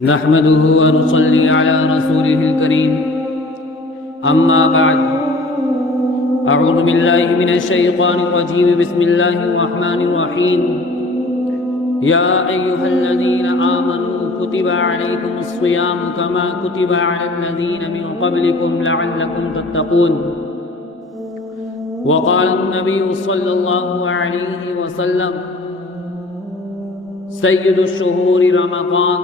نحمده ونصلي على رسوله الكريم أما بعد أعوذ بالله من الشيطان الرجيم بسم الله الرحمن الرحيم يا أيها الذين آمنوا كتب عليكم الصيام كما كتب على الذين من قبلكم لعلكم تتقون وقال النبي صلى الله عليه وسلم سيد الشهور رمضان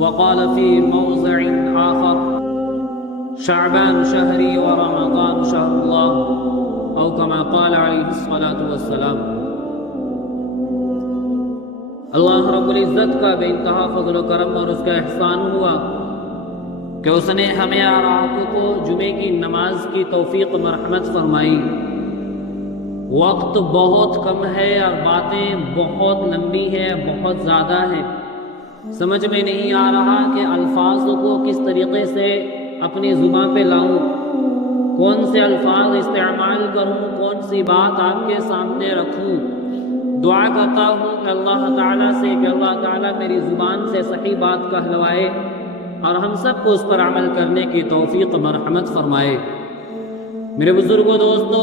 وقال في موضع آخر شعبان شهري ورمضان شهر الله أو كما قال عليه الصلاة والسلام۔ اللہ رب العزت کا بے انتہا فضل و کرم اور اس کا احسان ہوا کہ اس نے ہمیں اور آپ کو جمعے کی نماز کی توفیق مرحمت فرمائی۔ وقت بہت کم ہے اور باتیں بہت لمبی ہیں، بہت زیادہ ہیں، سمجھ میں نہیں آ رہا کہ الفاظ کو کس طریقے سے اپنی زبان پہ لاؤں، کون سے الفاظ استعمال کروں، کون سی بات آپ کے سامنے رکھوں۔ دعا کرتا ہوں کہ اللہ تعالیٰ سے کہ اللہ تعالیٰ میری زبان سے صحیح بات کہلوائے اور ہم سب کو اس پر عمل کرنے کی توفیق مرحمت فرمائے۔ میرے بزرگوں دوستو،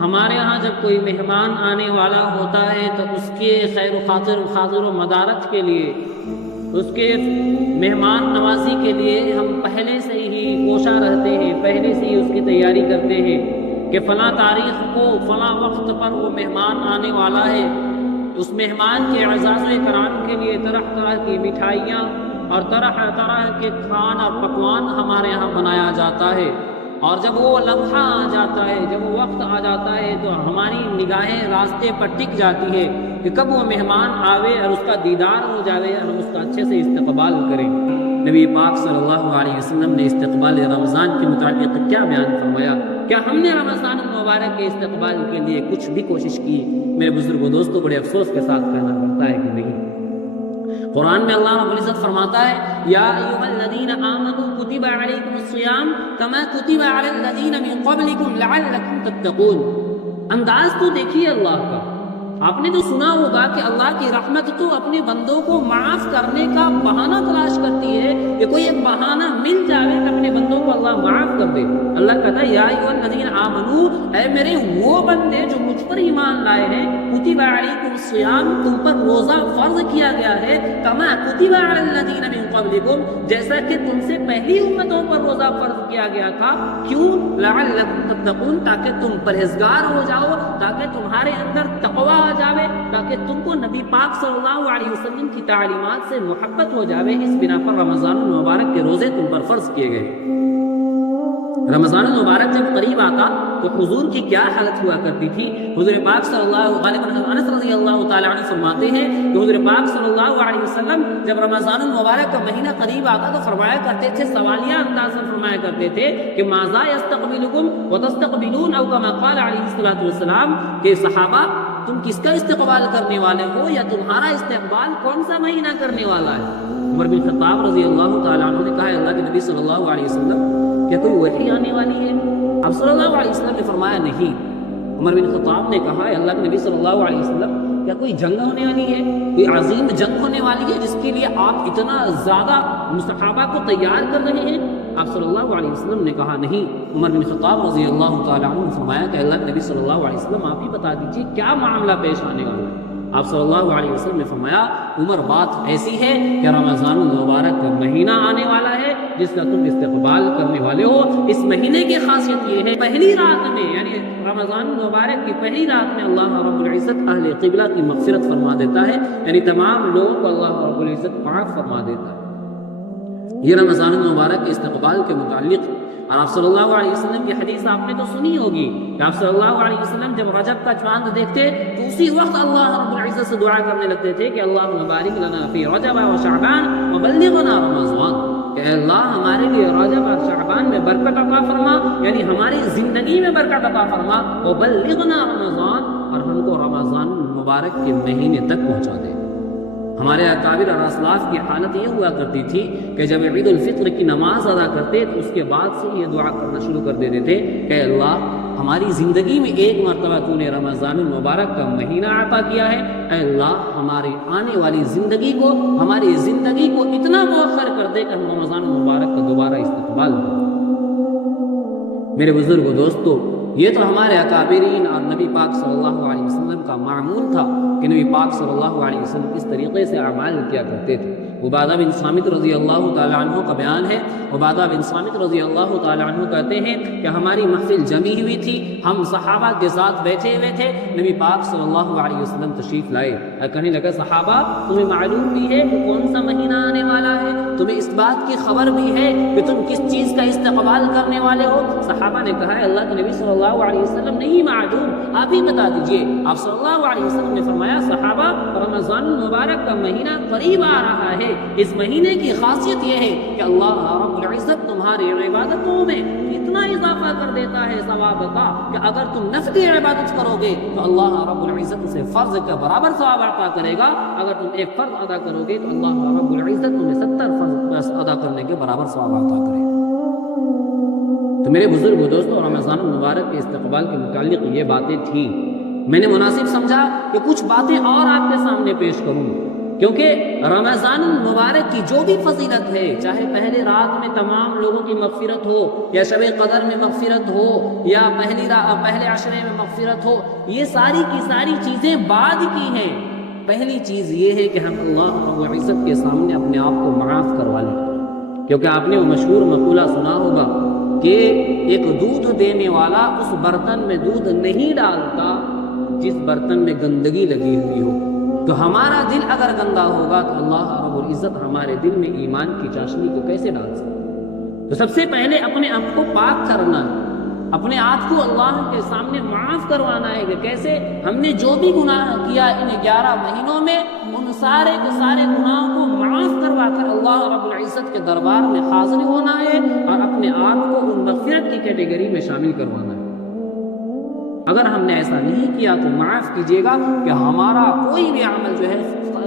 ہمارے ہاں جب کوئی مہمان آنے والا ہوتا ہے تو اس کے خیر و خاطر و مدارت کے لیے، اس کے مہمان نوازی کے لیے ہم پہلے سے ہی کوشاں رہتے ہیں، پہلے سے ہی اس کی تیاری کرتے ہیں کہ فلاں تاریخ کو فلاں وقت پر وہ مہمان آنے والا ہے۔ اس مہمان کے اعزاز و اکرام کے لیے طرح طرح کی مٹھائیاں اور طرح طرح کے کھانا اور پکوان ہمارے یہاں بنایا جاتا ہے، اور جب وہ لمحہ آ جاتا ہے، جب وہ وقت آ جاتا ہے تو ہماری نگاہیں راستے پر ٹک جاتی ہے کہ کب وہ مہمان آوے اور اس کا دیدار ہو جاوے اور ہم اس کا اچھے سے استقبال کریں۔ نبی پاک صلی اللہ علیہ وسلم نے استقبال رمضان کے متعلق کیا بیان فرمایا؟ کیا ہم نے رمضان المبارک کے استقبال کے لیے کچھ بھی کوشش کی؟ میرے بزرگوں دوستوں، بڑے افسوس کے ساتھ کہنا پڑتا ہے کہ نہیں۔ قرآن میں اللہ رب العزت فرماتا ہے یا ایھا الذین آمنوا کتب علیکم الصیام کما کتب علی الذین من قبلکم لعلکم تتقون۔ انداز تو دیکھیے اللہ کا۔ آپ نے تو سنا ہوگا کہ اللہ کی رحمت تو اپنے بندوں کو معاف کرنے کا بہانہ تلاش کرتی ہے کہ کوئی ایک بہانہ مل جائے کہ اپنے بندوں کو اللہ معاف کر دے۔ اللہ کہتا ہے یا ایھا الذین آمنو، اے میرے وہ بندے جو مجھ پر ایمان لائے ہیں، کتب علیکم الصیام، تم پر روزہ فرض کیا گیا ہے، کما کتب علی الذین من قبلکم، جیسا کہ تم سے پہلی امتوں پر روزہ فرض کیا گیا تھا۔ کیوں؟ لعلکم تتقون، تاکہ تم پرہیزگار ہو جاؤ، تاکہ تمہارے اندر تقویٰ آ جاوے، تاکہ تم کو نبی پاک صلی اللہ علیہ وسلم کی تعلیمات سے محبت ہو جاوے۔ اس بنا پر رمضان المبارک کے روزے تم پر فرض کیے گئے۔ رمضان المبارک جب قریب آتا تو حضور کی کیا حالت ہوا کرتی تھی؟ حضور پاک صلی اللہ علیہ وسلم، انس رضی اللہ تعالیٰ عنہ فرماتے ہیں کہ حضور پاک صلی اللہ علیہ وسلم جب رمضان المبارک کا مہینہ قریب آتا تو فرمایا کرتے تھے، سوالیہ انداز میں فرمایا کرتے تھے کہ ماذا یستقبلکم وتستقبلون، او کما قال علیہ الصلوۃ والسلام، کہ صحابہ تم کس کا استقبال کرنے والے ہو، یا تمہارا استقبال کون سا مہینہ کرنے والا ہے؟ عمر بن خطاب رضی اللہ تعالیٰ عنہ نے کہا اللہ کے نبی صلی اللہ علیہ وسلم، کیا کوئی وحی آنے والی ہے؟ اب صلی اللہ علیہ وسلم نے فرمایا نہیں۔ عمر بن خطاب نے کہا اللہ کے نبی صلی اللہ علیہ وسلم، کیا کوئی جنگ ہونے والی ہے، کوئی عظیم جنگ ہونے والی ہے جس کے لیے آپ اتنا زیادہ صحابہ کو تیار کر رہے ہیں؟ آپ صلی اللہ علیہ وسلم نے کہا نہیں۔ عمر بن خطاب رضی اللہ تعالیٰ عنہ نے فرمایا کہ اللہ کے نبی صلی اللہ علیہ وسلم آپ ہی بتا دیجیے کیا معاملہ پیش آنے والا ہے۔ آپ صلی اللہ علیہ وسلم نے فرمایا عمر بات ایسی ہے کہ رمضان المبارک کا مہینہ آنے والا ہے جس کا تم استقبال کرنے والے ہو۔ اس مہینے کی خاصیت یہ ہے پہلی رات میں، یعنی رمضان المبارک کی پہلی رات میں اللہ رب العزت اہل قبلہ کی مغفرت فرما دیتا ہے، یعنی تمام لوگوں کو اللہ رب العزت معاف فرما دیتا ہے۔ یہ رمضان المبارک کے استقبال کے متعلق، اور آپ صلی اللہ علیہ وسلم کی حدیث آپ نے تو سنی ہوگی کہ آپ صلی اللہ علیہ وسلم جب رجب کا چاند دیکھتے تو اسی وقت اللہ رب العزت سے دعا کرنے لگتے تھے کہ اللہم بارک لنا فی رجب و شعبان وبلغنا رمضان، کہ اے اللہ ہمارے لیے رجب اور شعبان میں برکت عطا فرما، یعنی ہماری زندگی میں برکت عطا فرما، وبلغنا رمضان، اور ہم کو رمضان المبارک کے مہینے تک پہنچا دے۔ ہمارے اکابر اور اسلاف کی حالت یہ ہوا کرتی تھی کہ جب عید الفطر کی نماز ادا کرتے تو اس کے بعد سے یہ دعا کرنا شروع کر دیتے تھے کہ اللہ ہماری زندگی میں ایک مرتبہ تو نے رمضان المبارک کا مہینہ عطا کیا ہے، اے اللہ ہماری آنے والی زندگی کو، ہماری زندگی کو اتنا مؤخر کر دے کہ ہم رمضان المبارک کا دوبارہ استقبال کریں۔ میرے بزرگوں دوستو، یہ تو ہمارے اکابرین اور نبی پاک صلی اللہ علیہ وسلم کا معمول تھا کہ نبی پاک صلی اللہ علیہ وسلم اس طریقے سے اعمال کیا کرتے تھے۔ عبادہ بن صامت رضی اللہ تعالیٰ عنہ کا بیان ہے، عبادہ بن صامت رضی اللہ تعالیٰ عنہ کہتے ہیں کہ ہماری محفل جمی ہوئی تھی، ہم صحابہ کے ساتھ بیٹھے ہوئے تھے، نبی پاک صلی اللہ علیہ وسلم تشریف لائے اور کہنے لگا صحابہ تمہیں معلوم بھی ہے کہ کون سا مہینہ آنے والا ہے؟ تمہیں اس بات کی خبر بھی ہے کہ تم کس چیز کا استقبال کرنے والے ہو؟ صحابہ نے کہا ہے اللہ کے نبی صلی اللہ علیہ وسلم نہیں معلوم، آپ ہی بتا دیجئے۔ آپ صلی اللہ علیہ وسلم نے فرمایا صحابہ رمضان المبارک کا مہینہ قریب آ رہا ہے، اس مہینے کی خاصیت یہ ہے کہ اللہ رب العزت تمہاری عبادتوں میں اتنا اضافہ کر دیتا ہے ثواب کا کہ اگر تم نفلی عبادت کرو گے تو اللہ رب العزت سے فرض کا برابر ثواب عطا کرے گا، اگر تم ایک فرض ادا کرو گے تو اللہ رب العزت تمہیں 70 فرض ادا کرنے کے برابر ثواب عطا کرے گا۔ تو میرے بزرگوں دوستوں، رمضان المبارک کے استقبال کے متعلق یہ باتیں تھیں، میں نے مناسب سمجھا کہ کچھ باتیں اور آپ کے سامنے پیش کروں، کیونکہ رمضان المبارک کی جو بھی فضیلت ہے، چاہے پہلے رات میں تمام لوگوں کی مغفرت ہو، یا شب قدر میں مغفرت ہو، یا پہلے عشرے میں مغفرت ہو، یہ ساری کی ساری چیزیں بعد کی ہیں۔ پہلی چیز یہ ہے کہ ہم اللہ رب العزت کے سامنے اپنے آپ کو معاف کروا لیں، کیونکہ آپ نے وہ مشہور مقولہ سنا ہوگا کہ ایک دودھ دینے والا اس برتن میں دودھ نہیں ڈالتا جس برتن میں گندگی لگی ہوئی ہو۔ تو ہمارا دل اگر گندا ہوگا تو اللہ رب العزت ہمارے دل میں ایمان کی چاشنی کو کیسے ڈال سکتا؟ تو سب سے پہلے اپنے آپ کو پاک کرنا ہے، اپنے آپ کو اللہ کے سامنے معاف کروانا ہے کہ کیسے ہم نے جو بھی گناہ کیا ان 11 مہینوں میں، ان سارے کے سارے گناہوں کو معاف کروا کر اللہ رب العزت کے دربار میں حاضر ہونا ہے اور اپنے آپ کو ان مغفرت کی کیٹیگری میں شامل کروانا ہے۔ اگر ہم نے ایسا نہیں کیا تو معاف کیجیے گا کہ ہمارا کوئی بھی عمل جو ہے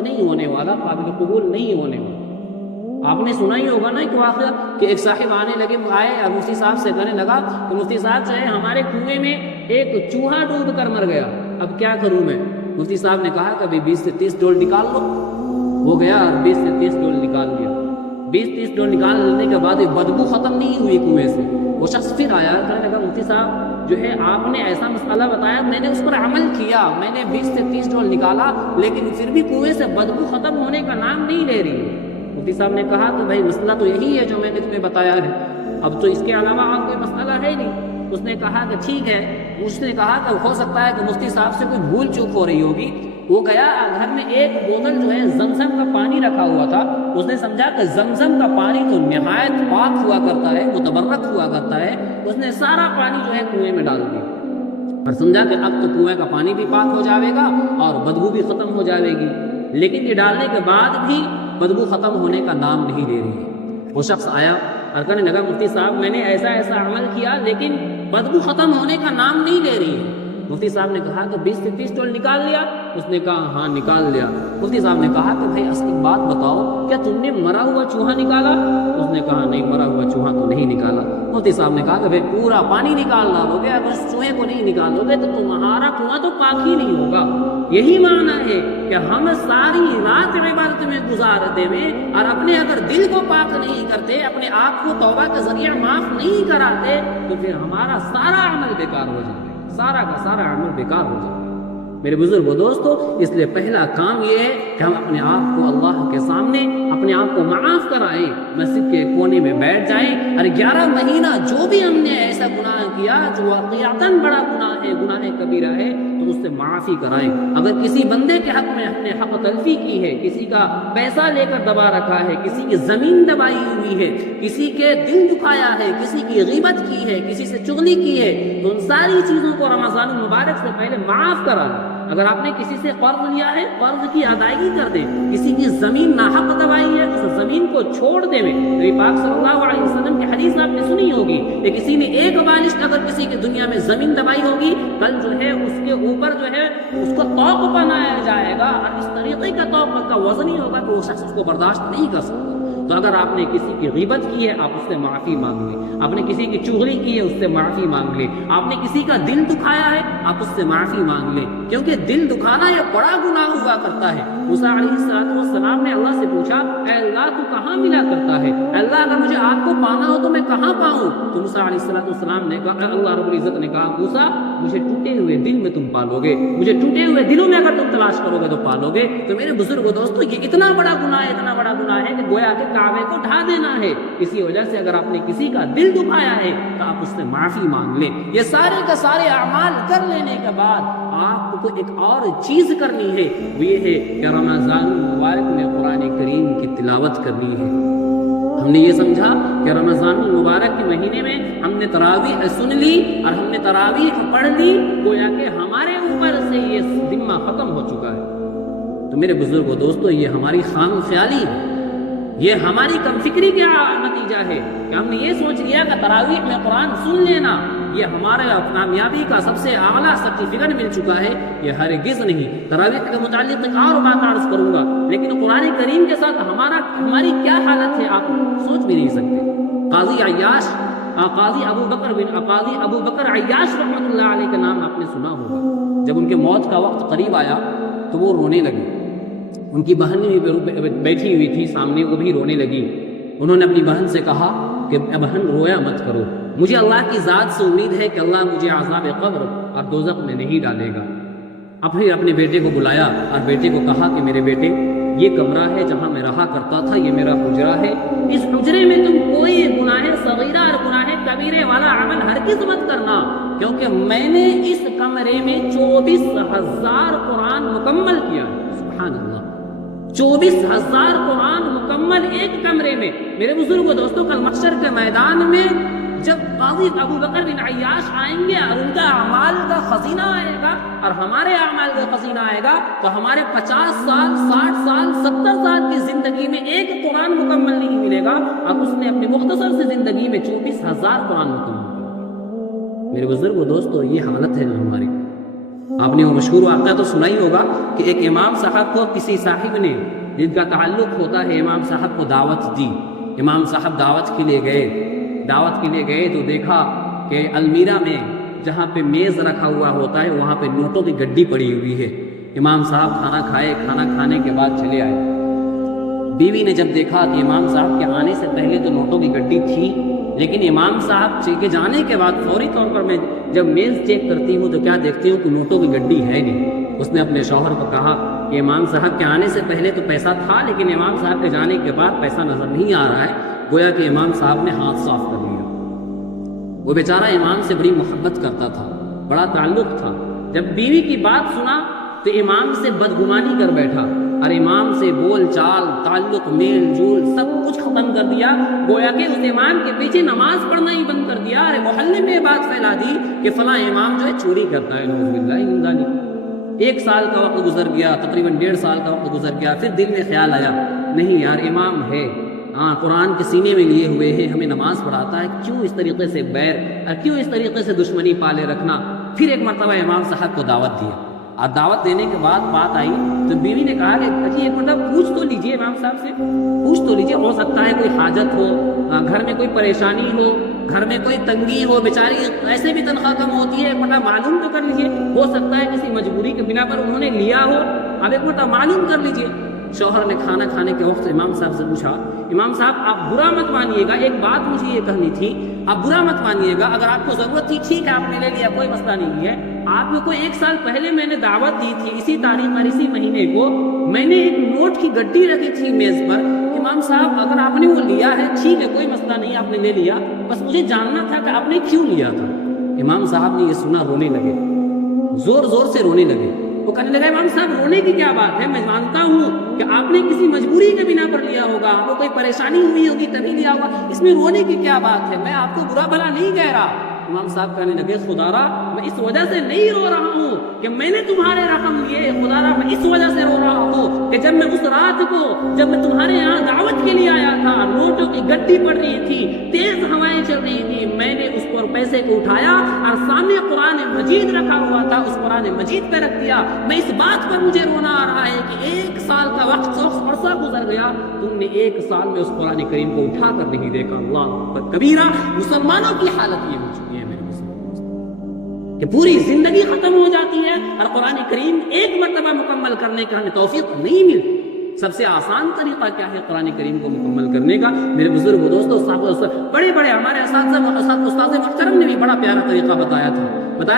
نہیں ہونے والا، قابل قبول نہیں ہونے والا۔ آپ نے سنا ہی ہوگا نا ایک واقعہ کہ ایک صاحب آئے اور مفتی صاحب سے کہنے لگا کہ مفتی صاحب جو ہے ہمارے کنویں میں ایک چوہا ڈوب کر مر گیا، اب کیا کروں میں؟ مفتی صاحب نے کہا کہ ابھی 20 سے 30 ڈول نکال لو۔ وہ گیا اور 20 سے 30 ڈول نکال لیا۔ 20-30 ڈول نکالنے کے بعد بدبو ختم نہیں ہوئی کنویں سے۔ وہ شخص پھر آیا، کہنے لگا مفتی صاحب جو ہے آپ نے ایسا مسئلہ بتایا، میں نے اس پر عمل کیا، میں نے 20 سے 30 ڈول نکالا، لیکن پھر بھی کنویں سے بدبو ختم ہونے کا نام نہیں لے رہی۔ مفتی صاحب نے کہا کہ بھائی مسئلہ تو یہی ہے جو میں نے تمہیں بتایا ہے، اب تو اس کے علاوہ آپ کوئی مسئلہ ہے نہیں۔ اس نے کہا کہ ٹھیک ہے۔ اس نے کہا کہ ہو سکتا ہے کہ مفتی صاحب سے کوئی بھول چوک ہو رہی ہوگی۔ وہ گیا گھر میں ایک بوتل جو ہے زمزم کا پانی رکھا ہوا تھا، اس نے سمجھا کہ زمزم کا پانی تو نہایت پاک ہوا کرتا ہے، متبرک ہوا کرتا ہے، اس نے سارا پانی جو ہے کنویں میں ڈال دیا اور سمجھا کہ اب تو کنویں کا پانی بھی پاک ہو جائے گا اور بدبو بھی ختم ہو جائے گی، لیکن یہ ڈالنے کے بعد بھی بدبو ختم ہونے کا نام نہیں لے رہی ہے۔ وہ شخص آیا اور کہنے لگا مفتی صاحب میں نے ایسا عمل کیا لیکن بدبو ختم ہونے کا نام نہیں لے رہی ہے۔ مفتی صاحب نے کہا کہ 20 سے 30 ڈول نکال لیا؟ اس نے کہا ہاں نکال لیا۔ مفتی صاحب نے کہا کہ بھائی اصل بات بتاؤ، کیا تم نے مرا ہوا چوہا نکالا؟ اس نے کہا نہیں، مرا ہوا چوہا تو نہیں نکالا۔ مفتی صاحب نے کہا کہ بھائی پورا پانی نکالنا ہوگا، اگر اس چوہے کو نہیں نکالو گے تو تمہارا کنواں تو پاک ہی نہیں ہوگا۔ یہی معنی ہے کہ ہم ساری رات عبادت میں گزارتے ہیں اور اپنے اگر دل کو پاک نہیں کرتے، اپنے آپ کو توبہ کا ذریعہ معاف نہیں کراتے تو پھر ہمارا سارا عمل بیکار ہو جائے گا، سارا کا سارا عمل بیکار ہو جائے گا۔ میرے بزرگوں دوستو، اس لیے پہلا کام یہ ہے کہ ہم اپنے آپ کو اللہ کے سامنے اپنے آپ کو معاف کرائیں، مسجد کے کونے میں بیٹھ جائیں اور 11 مہینہ جو بھی ہم نے ایسا گناہ کیا جو واقعتاً بڑا گناہ ہے، گناہ کبیرہ ہے، تو اس سے معافی کرائیں۔ اگر کسی بندے کے حق میں اپنے حق تلفی کی ہے، کسی کا پیسہ لے کر دبا رکھا ہے، کسی کی زمین دبائی ہوئی ہے، کسی کے دل دکھایا ہے، کسی کی غیبت کی ہے، کسی سے چغلی کی ہے، تو ان ساری چیزوں کو رمضان المبارک سے پہلے معاف کرا لیں۔ اگر آپ نے کسی سے قرض لیا ہے، قرض کی ادائیگی کر دیں۔ کسی کی زمین ناحق دبائی ہے، اس زمین کو چھوڑ دیں۔ نبی پاک صلی اللہ علیہ وسلم کی حدیث آپ نے سنی ہوگی کہ کسی نے ایک بالشت اگر کسی کی دنیا میں زمین دبائی ہوگی، کل جو ہے اس کے اوپر جو ہے اس کو طوق بنایا جائے گا اور اس طریقے کا طوق کا وزن ہی ہوگا کہ وہ شخص اس کو برداشت نہیں کر سکتا۔ تو اگر آپ نے کسی کی غیبت کی ہے، آپ اس سے معافی مانگ لیں۔ آپ نے کسی کی چغلی کی ہے، اس سے معافی مانگ لیں۔ آپ نے کسی کا دل دکھایا ہے، آپ اس سے معافی مانگ لیں، کیونکہ دل دکھانا یہ بڑا گناہ ہوا کرتا ہے۔ موسیٰ علیہ السلام نے اللہ سے پوچھا اے اللہ تو کہاں ملا کرتا ہے، اے اللہ اگر مجھے آپ کو پانا ہو تو میں کہاں پاؤں؟ تو موسیٰ علیہ السلام نے کہا، اللہ رب العزت نے کہا موسیٰ مجھے ٹوٹے ہوئے دل میں تم پالو گے، مجھے ٹوٹے ہوئے دلوں میں اگر تم تلاش کرو گے تو پالو گے۔ تو میرے بزرگوں دوستو یہ اتنا بڑا گناہ ہے، اتنا بڑا گناہ ہے کہ گویا کہ کعبے کو ڈھا دینا ہے۔ اسی وجہ سے اگر آپ نے کسی کا دل دکھایا ہے تو آپ اس سے معافی مانگ لیں۔ یہ سارے کا سارے اعمال کر لینے کے بعد آپ کو ایک اور چیز کرنی ہے، وہ یہ ہے کہ رمضان المبارک میں قرآن کریم کی تلاوت کرنی ہے۔ ہم نے یہ سمجھا کہ رمضان المبارک کے مہینے میں ہم نے تراویح سن لی اور ہم نے تراویح پڑھ لی، گویا کہ ہمارے اوپر سے یہ ذمہ ختم ہو چکا ہے۔ تو میرے بزرگوں دوستو یہ ہماری خام خیالی ہے، یہ ہماری کم فکری کا نتیجہ ہے کہ ہم نے یہ سوچ لیا کہ تراویح میں قرآن سن لینا یہ ہمارے کامیابی کا سب سے اعلیٰ سرٹیفکیٹ مل چکا ہے۔ یہ ہرگز نہیں۔ تراویح کے متعلق ایک اور بات عرض کروں گا، لیکن قرآن کریم کے ساتھ ہماری کیا حالت ہے آپ سوچ بھی نہیں سکتے۔ قاضی ابو بکر عیاش رحمۃ اللہ علیہ کا نام آپ نے سنا ہوگا۔ جب ان کے موت کا وقت قریب آیا تو وہ رونے لگے، ان کی بہن بھی بیٹھی ہوئی تھی سامنے، وہ بھی رونے لگی۔ انہوں نے اپنی بہن سے کہا کہ بہن رویا مت کرو، مجھے اللہ کی ذات سے امید ہے کہ اللہ مجھے عذاب قبر اور دوزخ میں نہیں ڈالے گا۔ اب پھر اپنے بیٹے کو بلایا اور بیٹے کو کہا کہ میرے بیٹے یہ کمرہ ہے جہاں میں رہا کرتا تھا، یہ میرا حجرہ ہے، اس حجرے میں تم کوئی گناہ صغیرہ اور گناہ کبیرہ والا عمل ہرگز مت کرنا، کیونکہ میں نے اس کمرے میں 24,000 قرآن مکمل کیا۔ سبحان اللہ، 24,000 قرآن مکمل ایک کمرے میں۔ میرے بزرگوں دوستوں کل محشر کے میدان میں جب قاضی ابو بکر بن عیاش آئیں گے اور ان کا اعمال کا خزینہ آئے گا اور ہمارے اعمال کا خزینہ آئے گا تو ہمارے 50 سال 60 سال 70 سال کی زندگی میں ایک قرآن مکمل نہیں ملے گا، اور اس نے اپنی مختصر سے زندگی میں 24,000 قرآن مکمل کیا۔ میرے بزرگوں دوستو یہ حالت ہے ہماری۔ آپ نے وہ مشہور واقعہ تو سنا ہی ہوگا کہ ایک امام صاحب کو کسی صاحب نے، جن کا تعلق ہوتا ہے امام صاحب کو، دعوت دی۔ امام صاحب دعوت کے لیے گئے تو دیکھا کہ المیرہ میں جہاں پہ میز رکھا ہوا ہوتا ہے وہاں پہ نوٹوں کی گڈی پڑی ہوئی ہے۔ امام صاحب کھانا کھانے کے بعد چلے آئے۔ بیوی نے جب دیکھا کہ امام صاحب کے آنے سے پہلے تو نوٹوں کی گڈی تھی، لیکن امام صاحب کے جانے کے بعد فوری طور پر میں جب میز چیک کرتی ہوں تو کیا دیکھتی ہوں کہ نوٹوں کی گڈی ہے نہیں۔ اس نے اپنے شوہر کو کہا کہ امام صاحب کے آنے سے پہلے تو پیسہ تھا، لیکن امام صاحب کے جانے کے بعد پیسہ نظر نہیں آ رہا ہے۔ گویا کہ امام صاحب نے ہاتھ صاف کر لیا۔ وہ بیچارہ امام سے بڑی محبت کرتا تھا، بڑا تعلق تھا۔ جب بیوی کی بات سنا تو امام سے بدگمانی کر بیٹھا اور امام سے بول چال، تعلق، میل جول سب کچھ ختم کر دیا۔ گویا کہ اس امام کے پیچھے نماز پڑھنا ہی بند کر دیا اور محلے میں بات پھیلا دی کہ فلاں امام جو ہے چوری کرتا ہے، نعوذ باللہ من ذالک۔ 1 سال کا وقت گزر گیا، تقریباً 1.5 سال کا وقت گزر گیا، پھر دل میں خیال آیا نہیں یار امام ہے، قرآن کے سینے میں لیے ہوئے ہیں، ہمیں نماز پڑھاتا ہے، کیوں اس طریقے سے بیر اور کیوں اس طریقے سے دشمنی پالے رکھنا۔ پھر ایک مرتبہ امام صاحب کو دعوت دیا اور دعوت دینے کے بعد بات آئی تو بیوی نے کہا کہ اچھی ایک مرتبہ پوچھ تو لیجئے امام صاحب سے، پوچھ تو لیجئے، ہو سکتا ہے کوئی حاجت ہو، گھر میں کوئی پریشانی ہو، گھر میں کوئی تنگی ہو، بیچاری ایسے بھی تنخواہ کم ہوتی ہے، ایک مرتبہ معلوم تو کر لیجئے، ہو سکتا ہے کسی مجبوری کے بنا پر انہوں نے لیا ہو، اب ایک مرتبہ معلوم کر لیجئے۔ شوہر نے کھانا کھانے کے وقت امام صاحب سے پوچھا امام صاحب آپ برا مت مانیے گا، ایک بات مجھے یہ کہنی تھی، آپ برا مت مانیے گا، اگر آپ کو ضرورت تھی ٹھیک ہے آپ نے لے لیا، کوئی مسئلہ نہیں ہے، آپ کو 1 سال پہلے میں نے دعوت دی تھی، اسی تاریخ اور اسی مہینے کو میں نے ایک نوٹ کی گڈی رکھی تھی میز پر، امام صاحب اگر آپ نے وہ لیا ہے ٹھیک ہے کوئی مسئلہ نہیں، آپ نے لے لیا، بس مجھے جاننا تھا کہ آپ نے کیوں لیا تھا۔ امام صاحب نے یہ سنا، رونے لگے، زور زور سے رونے لگے۔ وہ کہنے لگا امام صاحب رونے کی کیا بات ہے، میں مانتا ہوں کہ آپ نے کسی مجبوری کے بنا پر لیا ہوگا، آپ کو کوئی پریشانی ہوئی ہوگی تبھی لیا ہوگا، اس میں رونے کی کیا بات ہے، میں آپ کو برا بھلا نہیں کہہ رہا۔ امام صاحب کہنے لگے خدا را میں اس وجہ سے نہیں رو رہا ہوں کہ میں نے تمہارے رقم لیے، خدا را میں اس وجہ سے رو رہا ہوں کہ جب میں اس رات کو جب میں تمہارے یہاں دعوت کے لیے آیا تھا، نوٹوں کی گڈی پڑ رہی تھی، تیز ہوائیں چل رہی تھی، میں نے اس پر پیسے کو اٹھایا اور سامنے قرآن مجید رکھا ہوا تھا، اس قرآن مجید پہ رکھ دیا۔ میں اس بات پر مجھے رونا آ رہا ہے کہ 1 سال کا وقت عرصہ گزر گیا، تم نے 1 سال میں اس قرآن کریم کو اٹھا کر نہیں دیکھا۔ اللہ اکبر کبیرہ، مسلمانوں کی حالت یہ ہو چکی ہے میرے مسلمان۔ کہ پوری زندگی ختم ہو جاتی ہے اور قرآن کریم ایک مرتبہ مکمل کرنے کا ہمیں توفیق نہیں ملتی۔ سب سے آسان طریقہ کیا ہے قرآن کریم کو مکمل کرنے کا؟ میرے بزرگ دوستوں، بڑے بڑے ہمارے استاد محترم نے بھی بڑا پیارا طریقہ بتایا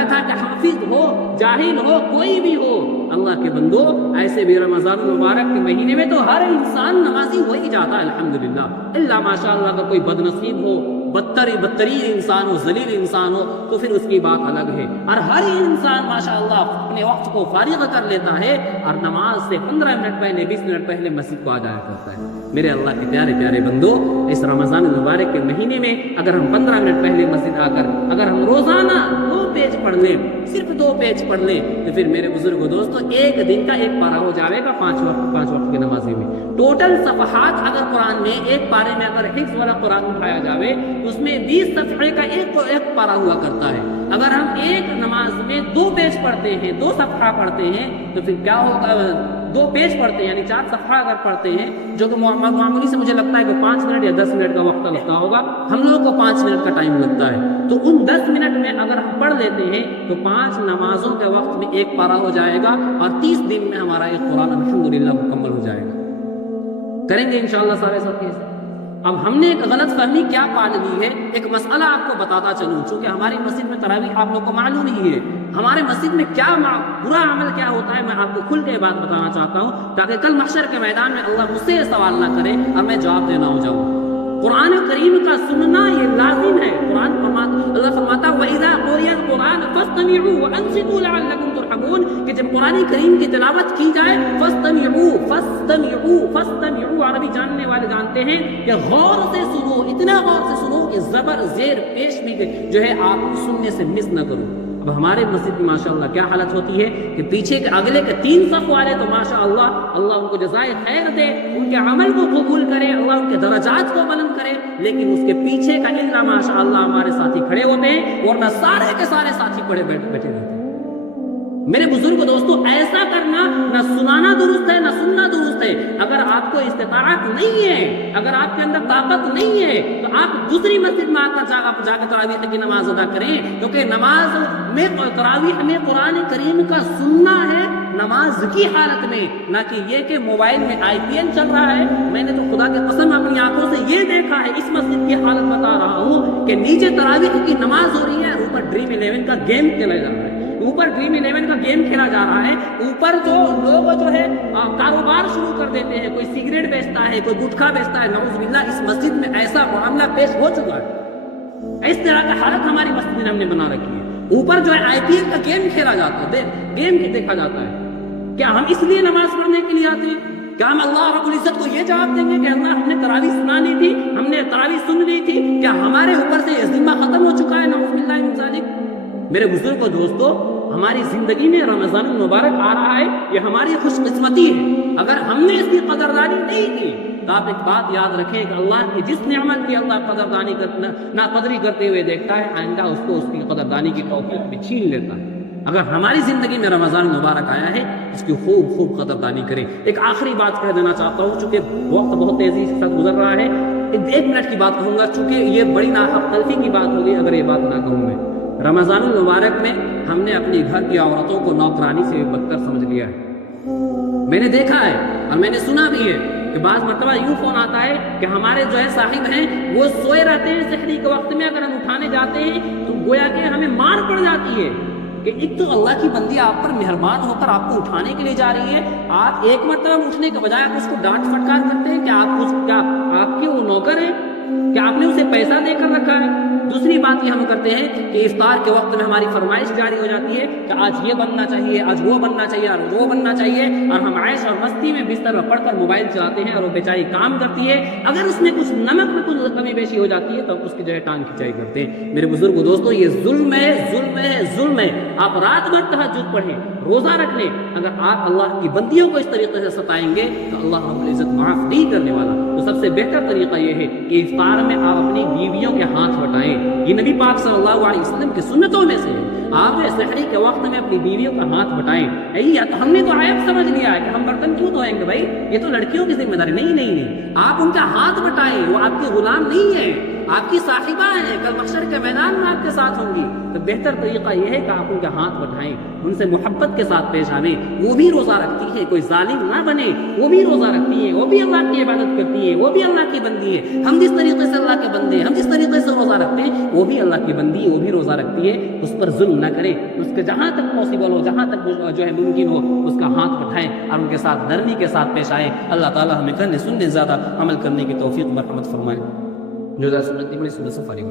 تھا کہ حافظ ہو، جاہل ہو، کوئی بھی ہو، اللہ کے بندو، ایسے بھی رمضان المبارک کے مہینے میں تو ہر انسان نمازی ہو ہی جاتا ہے الحمدللہ، اللہ ماشاء اللہ۔ اگر کوئی بد نصیب ہو، بدترین انسان ہو، ذلیل انسان ہو، تو پھر اس کی بات الگ ہے۔ اور ہر انسان ماشاءاللہ اپنے وقت کو فارغ کر لیتا ہے اور نماز سے 15 منٹ پہلے، 20 منٹ پہلے مسجد کو آ جایا کرتا ہے۔ میرے اللہ کے پیارے پیارے بندو، اس رمضان المبارک کے مہینے میں اگر ہم 15 منٹ پہلے مسجد آ کر اگر ہم روزانہ 2 پیج پڑھ لیں، صرف 2 پیج پڑھ لیں، تو پھر میرے بزرگوں دوستوں ایک دن کا ایک پارہ ہو جائے گا 5 وقت کی نمازی میں۔ ٹوٹل صفحات اگر قرآن میں ایک پارے میں اگر حفظ والا قرآن اٹھایا جاوے، اس میں 20 صفحے کا ایک پارہ ہوا کرتا ہے۔ اگر ہم ایک نماز میں 2 پیج پڑھتے ہیں، 2 صفحہ پڑھتے ہیں، تو پھر کیا ہوگا؟ 2 پیج پڑھتے ہیں یعنی 4 صفحہ اگر پڑھتے ہیں، جو کہ معمولی سے مجھے لگتا ہے کہ 5 منٹ یا 10 منٹ کا وقت لگتا ہوگا، ہم لوگوں کو 5 منٹ کا ٹائم لگتا ہے، تو ان 10 منٹ میں اگر ہم پڑھ لیتے ہیں تو 5 نمازوں کے وقت میں ایک پارہ ہو جائے گا اور 30 دن میں ہمارا ایک قرآن الحمدللہ مکمل ہو جائے گا۔ کریں گے انشاءاللہ سارے سب کیسے؟ اب ہم نے ایک غلط فہمی کیا پال لی ہے، ایک مسئلہ آپ کو بتاتا چلوں، چونکہ ہماری مسجد میں تراویح آپ لوگ کو معلوم ہی ہے، ہمارے مسجد میں کیا برا عمل کیا ہوتا ہے، میں آپ کو کھل کے بات بتانا چاہتا ہوں تاکہ کل محشر کے میدان میں اللہ مجھ سے یہ سوال نہ کرے اور میں جواب دینا ہو جاؤں۔ قرآن کریم کا سننا یہ لازم ہے۔ قرآن اللہ فرماتا وَإِذَا قُرِئَ الْقُرْآنُ فَاسْتَمِعُوا وَأَنصِتُوا لَعَلَّكُمْ تُرْحَمُونَ، کہ جب قرآن کریم کی تلاوت کی جائے فَاسْتَمِعُوا، عربی جاننے والے جانتے ہیں کہ غور سے سنو، اتنا غور سے سنو کہ زبر زیر پیش بھی جو ہے آپ سننے سے مس نہ کرو۔ اب ہمارے مسجد میں ماشاءاللہ کیا حالت ہوتی ہے کہ پیچھے کے اگلے کے 3 صف والے تو ماشاءاللہ اللہ ان کو جزائے خیر دے، ان کے عمل کو قبول کرے، اللہ ان کے درجات کو بلند کرے، لیکن اس کے پیچھے کا اللہ ماشاءاللہ ہمارے ساتھی کھڑے ہوتے ہیں ورنہ سارے کے سارے ساتھی بیٹھے رہتے ہیں۔ میرے بزرگ دوستوں، ایسا کرنا نہ سنانا درست ہے نہ سننا درست ہے۔ اگر آپ کو استطاعت نہیں ہے، اگر آپ کے اندر طاقت نہیں ہے، تو آپ دوسری مسجد میں آ کر جا کے تراویح کی نماز ادا کریں، کیونکہ نماز میں تراویح میں قرآن کریم کا سننا ہے نماز کی حالت میں، نہ کہ یہ کہ موبائل میں IPL چل رہا ہے۔ میں نے تو خدا کی قسم اپنی آنکھوں سے یہ دیکھا ہے، اس مسجد کی حالت بتا رہا ہوں کہ نیچے تراویح کی نماز ہو رہی ہے، اوپر ڈریم 11 کا گیم کھیلا جا رہا ہے، اوپر ڈریم 11 کا گیم کھیلا جا رہا ہے، اوپر جو لوگ جو ہے کاروبار شروع کر دیتے ہیں، کوئی سگریٹ بیچتا ہے، کوئی گٹکھا بیچتا ہے، نعوذ باللہ اس مسجد میں ایسا معاملہ پیش ہو چکا ہے۔ اس طرح کا حالت ہماری مسجد میں ہم نے بنا رکھی ہے، اوپر جو ہے IPL کا گیم کھیلا جاتا ہے، گیم دیکھا جاتا ہے۔ کیا ہم اس لیے نماز پڑھنے کے لیے آتے ہیں؟ کیا ہم اللہ رب العزت کو یہ جواب دیں گے کہ اللہ ہم نے تراویح سنانی تھی، ہم نے تراویح سن لی تھی، کیا ہمارے اوپر سے یہ ذمہ ختم ہو چکا ہے؟ نعوذ باللہ من ذالک۔ میرے بزرگوں دوستو، ہماری زندگی میں رمضان المبارک آ رہا ہے، یہ ہماری خوش قسمتی ہے۔ اگر ہم نے اس کی قدردانی نہیں کی تو آپ ایک بات یاد رکھیں کہ اللہ کی جس نعمت کی اللہ قدردانی ناقدری کرتے ہوئے دیکھتا ہے، آئندہ اس کو اس کی قدردانی کی توفیق بھی چھین لیتا ہے۔ اگر ہماری زندگی میں رمضان مبارک آیا ہے، اس کی خوب قدردانی کریں۔ ایک آخری بات کہہ دینا چاہتا ہوں، چونکہ وقت بہت تیزی سے گزر رہا ہے، 1 منٹ کی بات کہوں گا، چونکہ یہ بڑی ناحق تلفی کی بات ہوگی اگر یہ بات نہ کہوں میں۔ رمضان المبارک میں ہم نے اپنی گھر کی عورتوں کو نوکرانی سے بدتر سمجھ لیا ہے۔ میں نے دیکھا ہے اور میں نے سنا بھی ہے کہ بعض مرتبہ یوں فون آتا ہے کہ ہمارے جو ہے صاحب ہیں وہ سوئے رہتے ہیں سحری کے وقت میں، اگر ہم اٹھانے جاتے ہیں تو گویا کہ ہمیں مار پڑ جاتی ہے کہ ایک تو اللہ کی بندی آپ پر مہربان ہو کر آپ کو اٹھانے کے لیے جا رہی ہے، آپ ایک مرتبہ اٹھنے کے بجائے آپ اس کو ڈانٹ فٹکار کرتے ہیں کہ آپ کے وہ نوکر ہیں، کیا آپ نے اسے پیسہ دے کر رکھا ہے؟ دوسری بات یہ ہم کرتے ہیں کہ افطار کے وقت میں ہماری فرمائش جاری ہو جاتی ہے کہ آج یہ بننا چاہیے، آج وہ بننا چاہیے، آج وہ بننا چاہیے، اور ہم عیش اور مستی میں بستر میں پڑھ کر موبائل چلاتے ہیں اور وہ بیچاری کام کرتی ہے، اگر اس میں کچھ نمک میں کچھ کمی بیشی ہو جاتی ہے تو اس کی جو ہے ٹانگ کھینچائی کرتے ہیں۔ میرے بزرگ دوستوں، یہ ظلم ہے، ظلم ہے، ظلم ہے۔ آپ رات بھر تہجد پڑھیں، روزہ رکھ لیں، اگر آپ اللہ کی بندیوں کو اس طریقے سے ستائیں گے تو اللہ رب العزت معاف نہیں کرنے والا۔ تو سب سے بہتر طریقہ یہ ہے کہ افطار میں آپ اپنی بیویوں کے ہاتھ بٹائیں، یہ نبی پاک صلی اللہ علیہ وسلم کی سنتوں میں سے ہے۔ آپ جو سحری کے وقت میں اپنی بیویوں کا ہاتھ بٹائیں۔ ہم نے تو عیب سمجھ لیا ہے کہ ہم برتن کیوں دھوئیں گے بھائی، یہ تو لڑکیوں کی ذمہ داری۔ نہیں، آپ ان کا ہاتھ بٹائیں، وہ آپ کے غلام نہیں ہیں، آپ کی صاحبہ ہیں، کل محشر کے میدان میں آپ کے ساتھ ہوں گی، تو بہتر طریقہ یہ ہے کہ آپ ان کے ہاتھ بٹھائیں، ان سے محبت کے ساتھ پیش آویں۔ وہ بھی روزہ رکھتی ہے، کوئی ظالم نہ بنے، وہ بھی روزہ رکھتی ہے، وہ بھی اللہ کی عبادت کرتی ہے، وہ بھی اللہ کی بندی ہے۔ ہم جس طریقے سے اللہ کے بندے ہیں، ہم جس طریقے سے روزہ رکھتے ہیں، وہ بھی اللہ کی بندی ہے، وہ بھی روزہ رکھتی ہے۔ اس پر ظلم نہ کریں، اس کے جہاں تک پاسبل ہو، جہاں تک جو ہے ممکن ہو، اس کا ہاتھ بٹھائیں اور ان کے ساتھ نرمی کے ساتھ پیش آئیں۔ اللہ تعالی ہمیں کہنے سننے زیادہ عمل کرنے کی توفیق مرحمت فرمائے۔ جو سنت سنت سے فارغ ہو۔